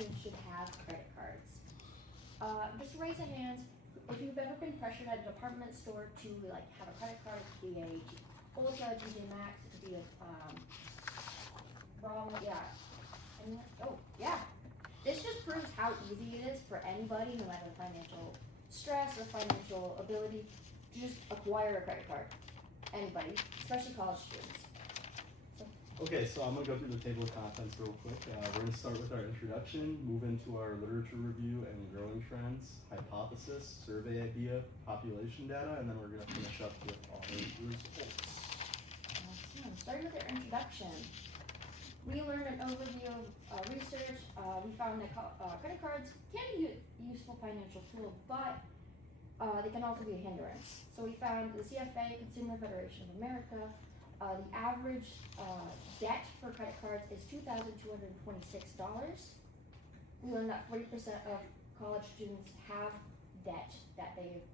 students should have credit cards. Just raise a hand if you've ever been pressured at a department store to like have a credit card. It could be a Ultra, TJ Maxx, it could be a Bravo, yeah. And, oh, yeah. This just proves how easy it is for anybody, no matter the financial stress or financial ability, to just acquire a credit card. Anybody, especially college students. Okay, so I'm gonna go through the table of contents real quick. We're gonna start with our introduction, move into our literature review and growing trends, hypothesis, survey idea, population data, and then we're gonna finish up with our results. Awesome. Starting with our introduction, we learned an overview of research. We found that credit cards can be a useful financial tool, but they can also be a hindrance. So we found the CFA, Consumer Federation of America, the average debt for credit cards is $2,226. We learned that 40% of college students have debt that they've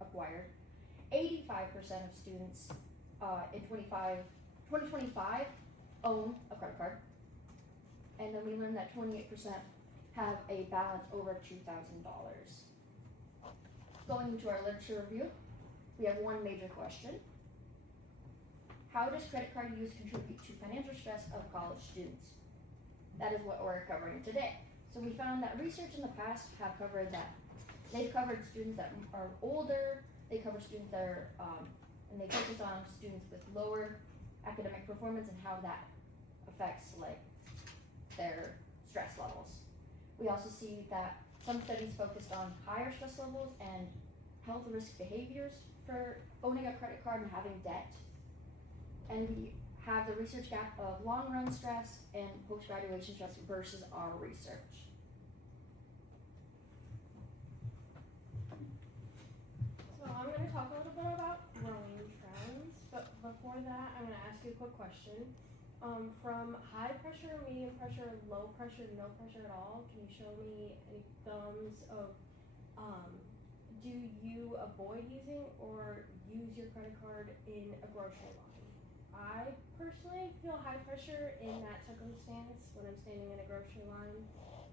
acquired. 85% of students in 2025 own a credit card. And then we learned that 28% have a balance over $2,000. Going into our literature review, we have one major question. How does credit card use contribute to financial stress of college students? That is what we're covering today. So we found that research in the past have covered that. They've covered students that are older, they cover students that are, and they focus on students with lower academic performance and how that affects like their stress levels. We also see that some studies focused on higher stress levels and health risk behaviors for owning a credit card and having debt. And we have the research gap of long run stress and post-graduation stress versus our research. So I'm going to talk a little bit about growing trends, but before that I'm going to ask you a quick question. From high pressure, medium pressure, low pressure, no pressure at all, can you show me any thumbs of do you avoid using or use your credit card in a grocery line? I personally feel high pressure in that circumstance when I'm standing in a grocery line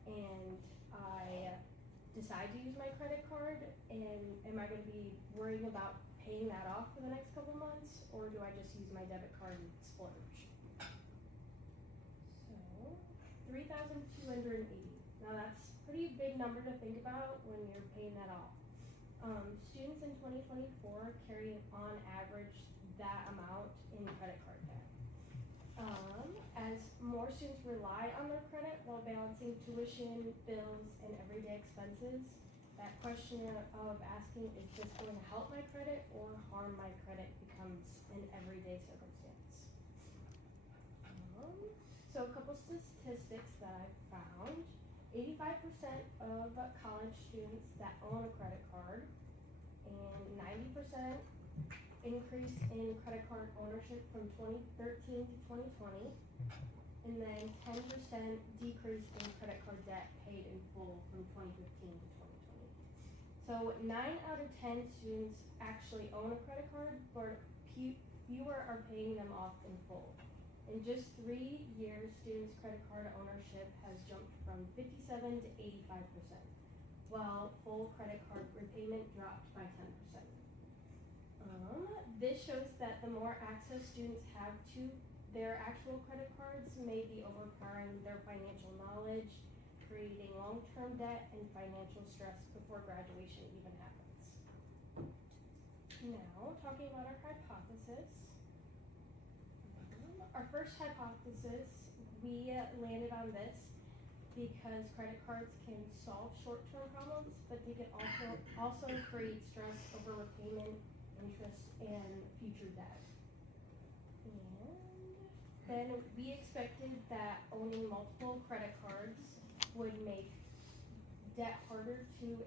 and I decide to use my credit card, and am I going to be worrying about paying that off for the next couple months, or do I just use my debit card and splurge? So 3,280. Now that's a pretty big number to think about when you're paying that off. Students in 2024 carry on average that amount in credit card debt. As more students rely on their credit while balancing tuition, bills, and everyday expenses, that question of asking, is this going to help my credit or harm my credit, becomes an everyday circumstance. So a couple statistics that I found. 85% of college students that own a credit card, and 90% increase in credit card ownership from 2013 to 2020, and then 10% decrease in credit card debt paid in full from 2015 to 2020. So 9 out of 10 students actually own a credit card, but fewer are paying them off in full. In just 3 years, students' credit card ownership has jumped from 57 to 85%, while full credit card repayment dropped by 10%. This shows that the more access students have to their actual credit cards may be overpowering their financial knowledge, creating long-term debt and financial stress before graduation even happens. Now, talking about our hypothesis. Our first hypothesis, we landed on this because credit cards can solve short-term problems, but they can also create stress over repayment, interest, and future debt. And then we expected that owning multiple credit cards would make debt harder to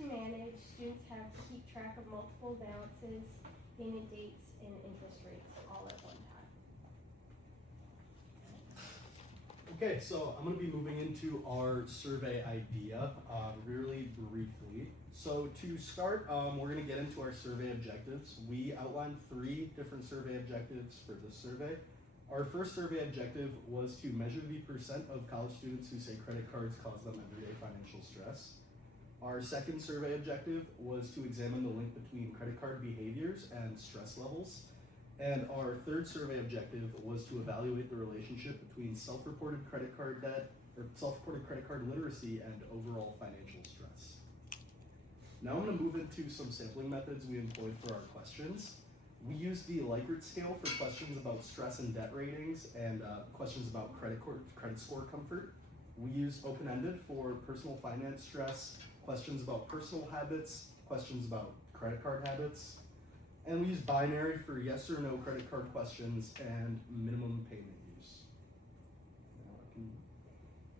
manage. Students have to keep track of multiple balances, payment dates, and interest rates all at one time. Okay, so I'm going to be moving into our survey idea really briefly. So to start, we're going to get into our survey objectives. We outlined 3 different survey objectives for this survey. Our first survey objective was to measure the percent of college students who say credit cards cause them everyday financial stress. Our second survey objective was to examine the link between credit card behaviors and stress levels. And our third survey objective was to evaluate the relationship between self-reported credit card debt, or self-reported credit card literacy, and overall financial stress. Now I'm going to move into some sampling methods we employed for our questions. We used the Likert scale for questions about stress and debt ratings and questions about credit score comfort. We used open-ended for personal finance stress, questions about personal habits, questions about credit card habits, and we used binary for yes or no credit card questions and minimum payment use.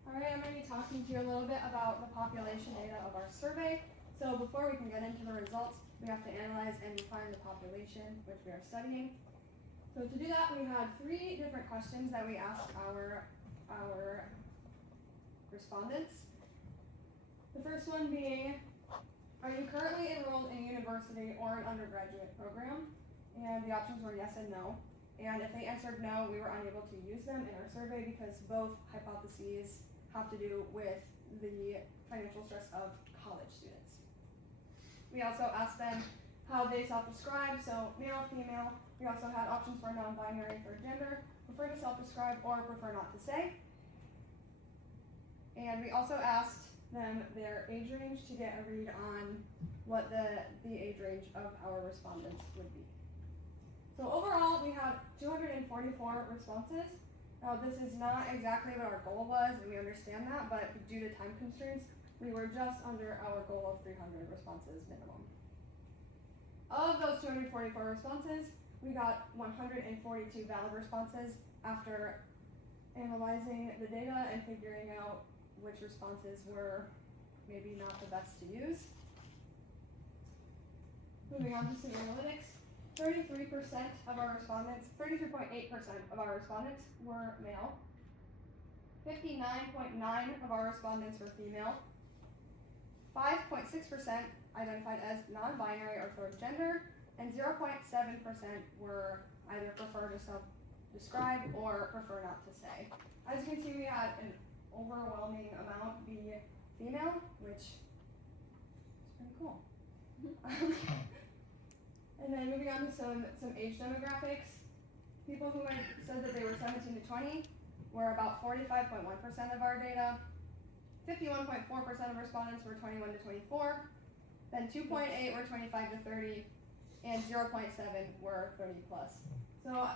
Alright, I'm going to be talking to you a little bit about the population data of our survey. So before we can get into the results, we have to analyze and define the population which we are studying. So to do that, we had 3 different questions that we asked our respondents. The first one being, are you currently enrolled in university or an undergraduate program? And the options were yes and no. And if they answered no, we were unable to use them in our survey because both hypotheses have to do with the financial stress of college students. We also asked them how they self-describe, so male, female. We also had options for non-binary for gender, prefer to self-describe or prefer not to say. And we also asked them their age range to get a read on what the age range of our respondents would be. So overall, we had 244 responses. Now this is not exactly what our goal was, and we understand that, but due to time constraints, we were just under our goal of 300 responses minimum. Of those 244 responses, we got 142 valid responses after analyzing the data and figuring out which responses were maybe not the best to use. Moving on to some analytics, 33% of our respondents, 33.8% of our respondents were male. 59.9% of our respondents were female. 5.6% identified as non-binary or third gender, and 0.7% were either prefer to self-describe or prefer not to say. As you can see, we had an overwhelming amount be female, which is pretty cool. And then moving on to some age demographics. People who had said that they were 17 to 20 were about 45.1% of our data. 51.4% of respondents were 21 to 24, then 2.8 were 25 to 30, and 0.7 were 30 plus. So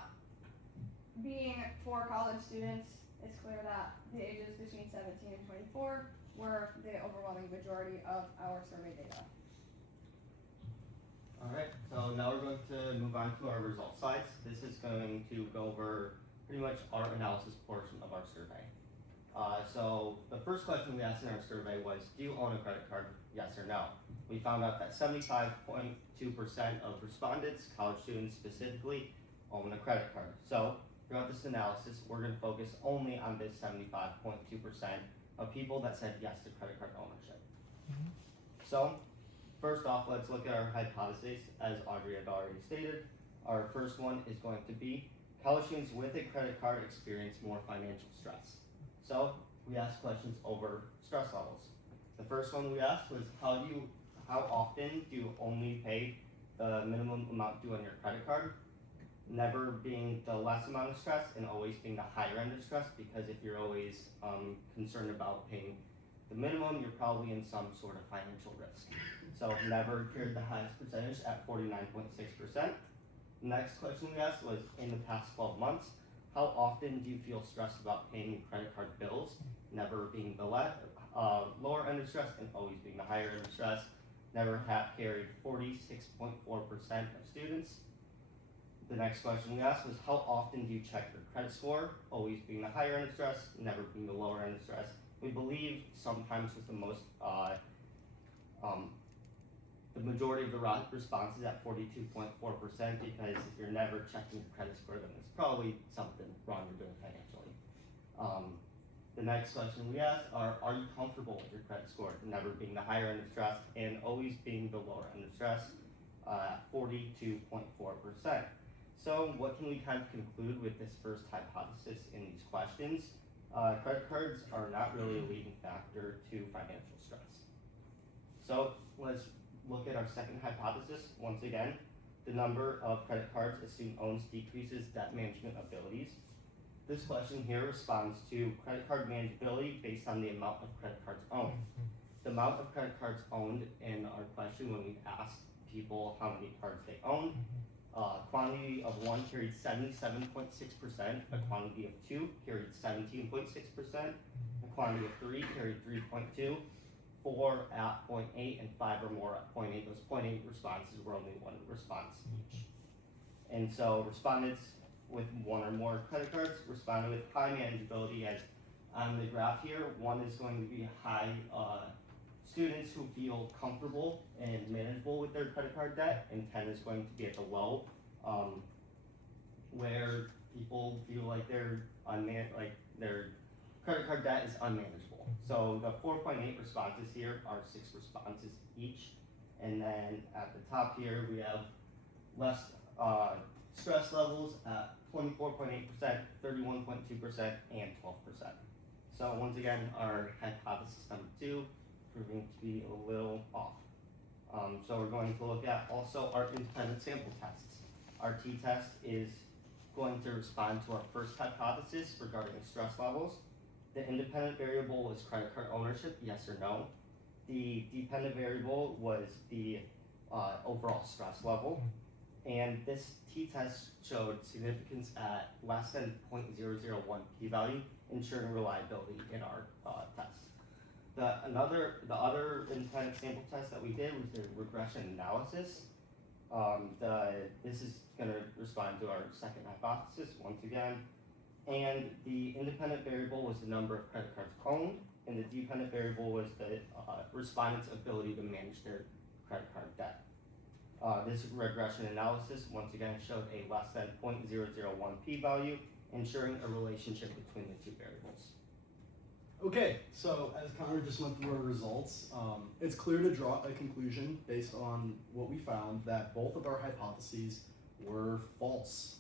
being for college students, it's clear that the ages between 17 and 24 were the overwhelming majority of our survey data. Alright, so now we're going to move on to our results slides. This is going to go over pretty much our analysis portion of our survey. So the first question we asked in our survey was, do you own a credit card, yes or no? We found out that 75.2% of respondents, college students specifically, own a credit card. So throughout this analysis, we're going to focus only on this 75.2% of people that said yes to credit card ownership. So first off, let's look at our hypotheses. As Audrey had already stated, our first one is going to be college students with a credit card experience more financial stress. So we asked questions over stress levels. The first one we asked was, how often do you only pay the minimum amount due on your credit card? Never being the less amount of stress and always being the higher end of stress, because if you're always concerned about paying the minimum, you're probably in some sort of financial risk. So never appeared the highest percentage at 49.6%. Next question we asked was, in the past 12 months, how often do you feel stressed about paying credit card bills? Never being the lower end of stress and always being the higher end of stress. Never have carried 46.4% of students. The next question we asked was, how often do you check your credit score? Always being the higher end of stress, never being the lower end of stress. We believe sometimes was the most, the majority of the responses at 42.4%, because if you're never checking your credit score, then there's probably something wrong you're doing financially. The next question we asked are you comfortable with your credit score? Never being the higher end of stress and always being the lower end of stress, 42.4%. So what can we kind of conclude with this first hypothesis in these questions? Credit cards are not really a leading factor to financial stress. So let's look at our second hypothesis. Once again, the number of credit cards a student owns decreases debt management abilities. This question here responds to credit card manageability based on the amount of credit cards owned. The amount of credit cards owned in our question when we asked people how many cards they owned, quantity of 1 carried 77.6%, a quantity of 2 carried 17.6%, a quantity of 3 carried 3.2, 4 at 0.8, and 5 or more at 0.8. Those 0.8 responses were only one response each. And so respondents with 1 or more credit cards responded with high manageability, as on the graph here, 1 is going to be high students who feel comfortable and manageable with their credit card debt, and 10 is going to be at the low, where people feel like their credit card debt is unmanageable. So the 4.8 responses here are 6 responses each, and then at the top here we have less stress levels at 24.8%, 31.2%, and 12%. So once again, our hypothesis number 2 proving to be a little off. So we're going to look at also our independent sample tests. Our t-test is going to respond to our first hypothesis regarding stress levels. The independent variable was credit card ownership, yes or no. The dependent variable was the overall stress level. And this t-test showed significance at less than 0.001 p-value, ensuring reliability in our test. The other independent sample test that we did was the regression analysis. This is going to respond to our second hypothesis once again. And the independent variable was the number of credit cards owned, and the dependent variable was the respondent's ability to manage their credit card debt. This regression analysis once again showed a less than 0.001 p-value, ensuring a relationship between the two variables. Okay, so as Connor just went through our results, it's clear to draw a conclusion based on what we found that both of our hypotheses were false.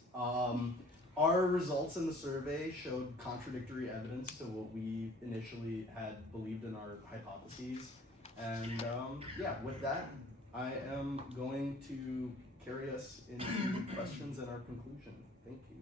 Our results in the survey showed contradictory evidence to what we initially had believed in our hypotheses. And yeah, with that, I am going to carry us into questions and our conclusion. Thank you.